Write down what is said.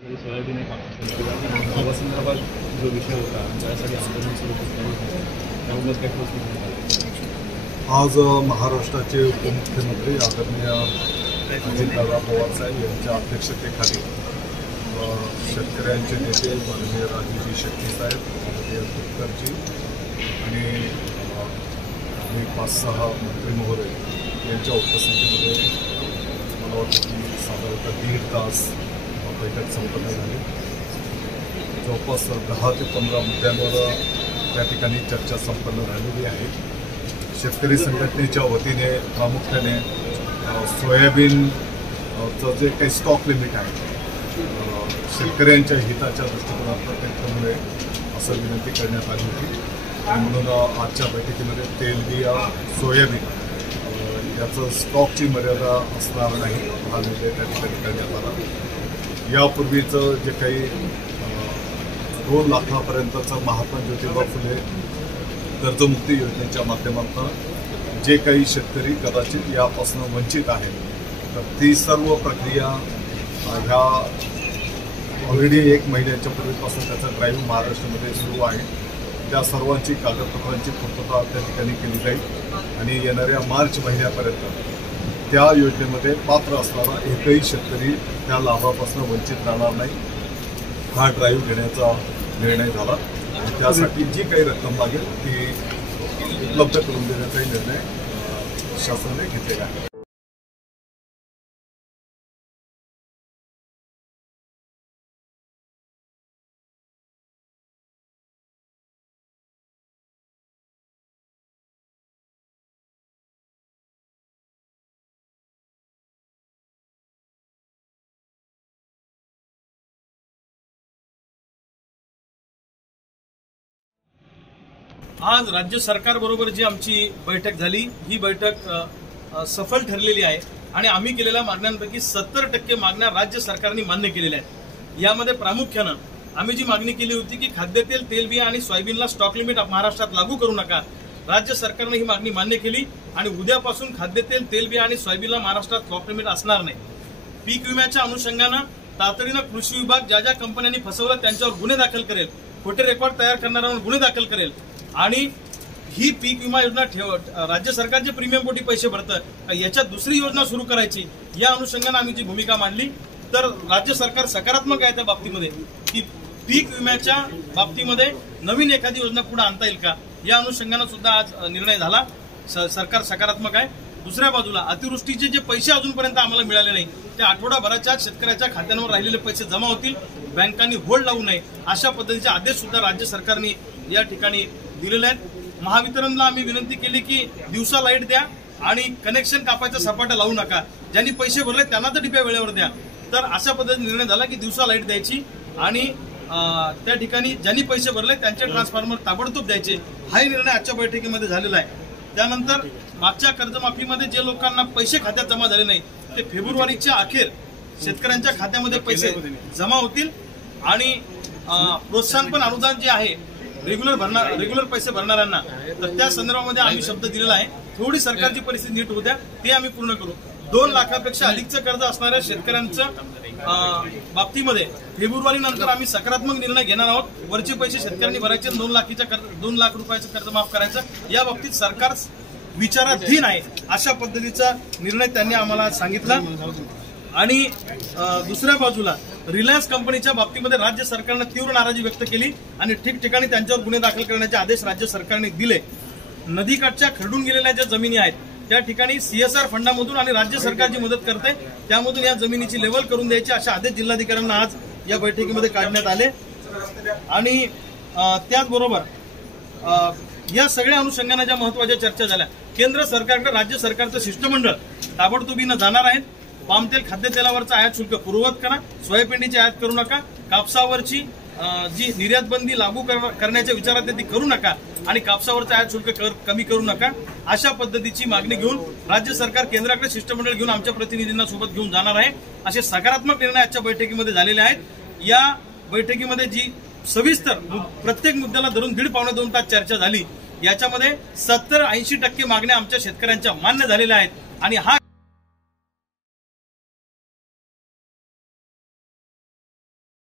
Soybean संदर्भात जो विषय होता त्यासाठी आंदोलन सुरू त्याबाबत काय ठोस आज महाराष्ट्राचे उपमुख्यमंत्री आदरणीय अजितदादा पवार साहेब यांच्या अध्यक्षतेखाली शेतकऱ्यांचे नेते माननीय राजूजी शेट्टी साहेब, माननीय तुपकरजी आणि 5-6 मंत्री महोदय यांच्या उपस्थितीमध्ये मला वाटतं की साधारणतः 1.5 तास बैठक संपन्न झाली। जवळपास 10 ते 15 मुद्द्यांवर त्या ठिकाणी चर्चा संपन्न झालेली आहे। शेतकरी संघटनेच्या वतीने प्रामुख्याने सोयाबीनचं जे काही स्टॉक लिमिट आहे शेतकऱ्यांच्या हिताच्या दृष्टिकोनातून त्यामुळे असं विनंती करण्यात आली होती आणि म्हणून आजच्या बैठकीमध्ये तेलबिया सोयाबीन याचं स्टॉकची मर्यादा असणार नाही हा निर्णय त्या ठिकाणी करण्यात आला। यापूर्वीचं जे काही 2 लाखापर्यंतचं महात्मा ज्योतिबा फुले कर्जमुक्ती योजनेच्या माध्यमातून जे काही शेतकरी कदाचित यापासून वंचित आहेत तर ती सर्व प्रक्रिया ह्या ऑलरेडी 1 महिन्याच्या पूर्वीपासून त्याचा ड्राईव्ह महाराष्ट्रामध्ये सुरू आहे। त्या सर्वांची कागदपत्रांची पूर्तता त्या ठिकाणी केली जाईल आणि येणाऱ्या मार्च महिन्यापर्यंत त्या योजनेमध्ये पात्र असणारा एकही शेतकरी त्या लाभापासून वंचित राहणार नाही हा ड्राईव्ह घेण्याचा निर्णय झाला आणि त्यासाठी जी काही रक्कम लागेल ती उपलब्ध करून देण्याचाही निर्णय शासनाने घेतलेला आहे। आज राज्य सरकार बरोबर जी आमची बैठक झाली ही बैठक सफल ठरलेली आहे आणि आम्ही केलेल्या मागण्यांपैकी 70% मागण्या राज्य सरकारने मान्य केलेल्या आहेत। यामध्ये प्रामुख्याने आम्ही जी मागणी केली होती की खाद्यतेल, तेलबिया आणि सोयाबीनला स्टॉक लिमिट महाराष्ट्रात लागू करू नका, राज्य सरकारने ही मागणी मान्य केली आणि उद्यापासून खाद्यतेल, तेलबिया आणि सोयाबीनला महाराष्ट्रात स्टॉक लिमिट असणार नाही। पीक विम्याच्या अनुषंगाने तातडीने कृषी विभाग ज्या ज्या कंपन्यांनी फसवलं त्यांच्यावर गुन्हे दाखल करेल, खोटे रेकॉर्ड तयार करणाऱ्यांवर गुन्हे दाखल करेल आणि ही पीक विमा योजना राज्य सरकारचे प्रीमियम पोटी पैसे भरतं याच्यात दुसरी योजना सुरू करायची या अनुषंगाने आम्ही जी भूमिका मांडली तर राज्य सरकार सकारात्मक आहे त्या बाबतीमध्ये की पीक विम्याच्या बाबतीमध्ये नवीन एखादी योजना पुढे आणता येईल का या अनुषंगाने सुद्धा आज निर्णय झाला। सरकार सकारात्मक आहे। दुसऱ्या बाजूला अतिवृष्टीचे जे पैसे अजूनपर्यंत आम्हाला मिळाले नाही त्या आठवडाभराच्या शेतकऱ्याच्या खात्यांवर राहिलेले पैसे जमा होतील, बँकांनी होल्ड लावू नये अशा पद्धतीचे आदेश सुद्धा राज्य सरकारने या ठिकाणी दिलेले आहेत। महावितरणला आम्ही विनंती केली की दिवसा लाईट द्या आणि कनेक्शन कापायचा सपाटा लावू नका, ज्यांनी पैसे भरले त्यांना तर डिप्या वेळेवर द्या। तर अशा पद्धतीने निर्णय झाला की दिवसा लाईट द्यायची आणि त्या ठिकाणी ज्यांनी पैसे भरले त्यांचे ट्रान्सफॉर्मर ताबडतोब द्यायचे हाही निर्णय आजच्या बैठकीमध्ये झालेला आहे। त्यानंतर मागच्या कर्जमाफीमध्ये जे लोकांना पैसे खात्यात जमा झाले नाही ते फेब्रुवारीच्या अखेर शेतकऱ्यांच्या खात्यामध्ये पैसे जमा होतील आणि प्रोत्साहन अनुदान जे आहे रेग्युलर पैसे भरणाऱ्यांना तर त्या संदर्भामध्ये आम्ही शब्द दिलेला आहे। थोडी सरकारची परिस्थिती नीट होऊ द्या ते आम्ही पूर्ण करू। 2 लाखापेक्षा अधिकचं कर्ज असणाऱ्या शेतकऱ्यांचं बाबतीमध्ये फेब्रुवारी नंतर आम्ही सकारात्मक निर्णय घेणार आहोत। वरचे पैसे शेतकऱ्यांनी भरायचे, 2 लाख रुपयाचं कर्ज माफ करायचं या बाबतीत सरकार विचाराधीन आहे अशा पद्धतीचा निर्णय त्यांनी आम्हाला सांगितला। आणि दुसऱ्या बाजूला रिलायन्स कंपनीच्या बाबतीमध्ये राज्य सरकारने तीव्र नाराजी व्यक्त केली आणि ठिकठिकाणी त्यांच्यावर गुन्हे दाखल करण्याचे आदेश राज्य सरकारने दिले। नदीकाठच्या खरडून गेलेल्या ज्या जमिनी आहेत त्या ठिकाणी CSR फंडामधून आणि राज्य सरकार जी मदत करते त्यामधून या जमिनीची लेवल करून द्यायची असे आदेश जिल्हाधिकाऱ्यांना आज या बैठकीमध्ये काढण्यात आले। आणि त्याचबरोबर या सगळ्या अनुषंगाने ज्या महत्त्वाच्या चर्चा झाल्या केंद्र सरकारकडे राज्य सरकारचं शिष्टमंडळ ताबडतोबीने जाणार आहेत। पामतेल, खाद्यतेलावरचं आयात शुल्क पूर्ववत करा, सोयाबीनची आयात करू नका, कापसावरची जी निर्यात बंदी लागू करण्याच्या विचारात ती करू नका आणि कापसावरचं आयात शुल्क कमी करू नका अशा पद्धतीची मागणी घेऊन राज्य सरकार केंद्राकडे शिष्टमंडळ घेऊन आमच्या प्रतिनिधींना सोबत घेऊन जाणार आहे। असे सकारात्मक निर्णय आजच्या बैठकीमध्ये झालेले आहेत। या बैठकीमध्ये जी सविस्तर प्रत्येक मुद्द्याला धरून 1.5-2 तास चर्चा झाली याच्यामध्ये 70-80% मागण्या आमच्या शेतकऱ्यांच्या मान्य झालेल्या आहेत आणि हा